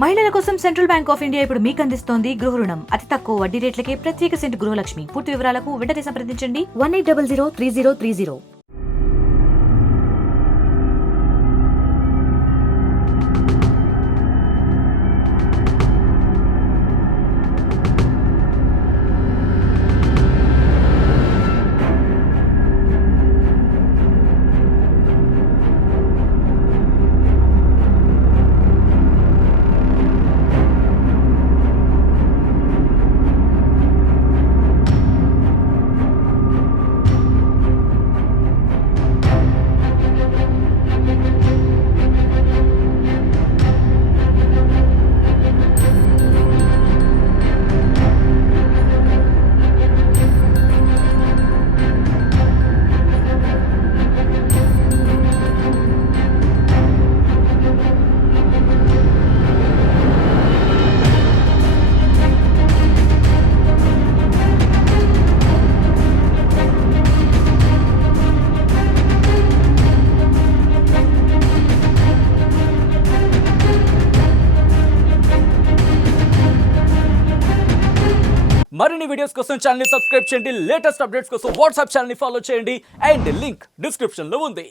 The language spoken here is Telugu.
మహిళల కోసం సెంట్రల్ బ్యాంక్ ఆఫ్ ఇండియా ఇప్పుడు మీకు అందిస్తోంది గృహ రుణం. అతి తక్కువ వడ్డీ రేట్లకే ప్రత్యేక సెంటు గృహలక్ష్మి. పూర్తి వివరాలకు వెంటనే సంప్రదించండి 18003030. మరిన్ని వీడియోస్ కోసం ఛానల్ ని సబ్స్క్రైబ్ చేయండి. లేటెస్ట్ అప్డేట్స్ కోసం వాట్సాప్ ఛానల్ ని ఫాలో చేయండి అండ్ లింక్ డిస్క్రిప్షన్ లో ఉంది.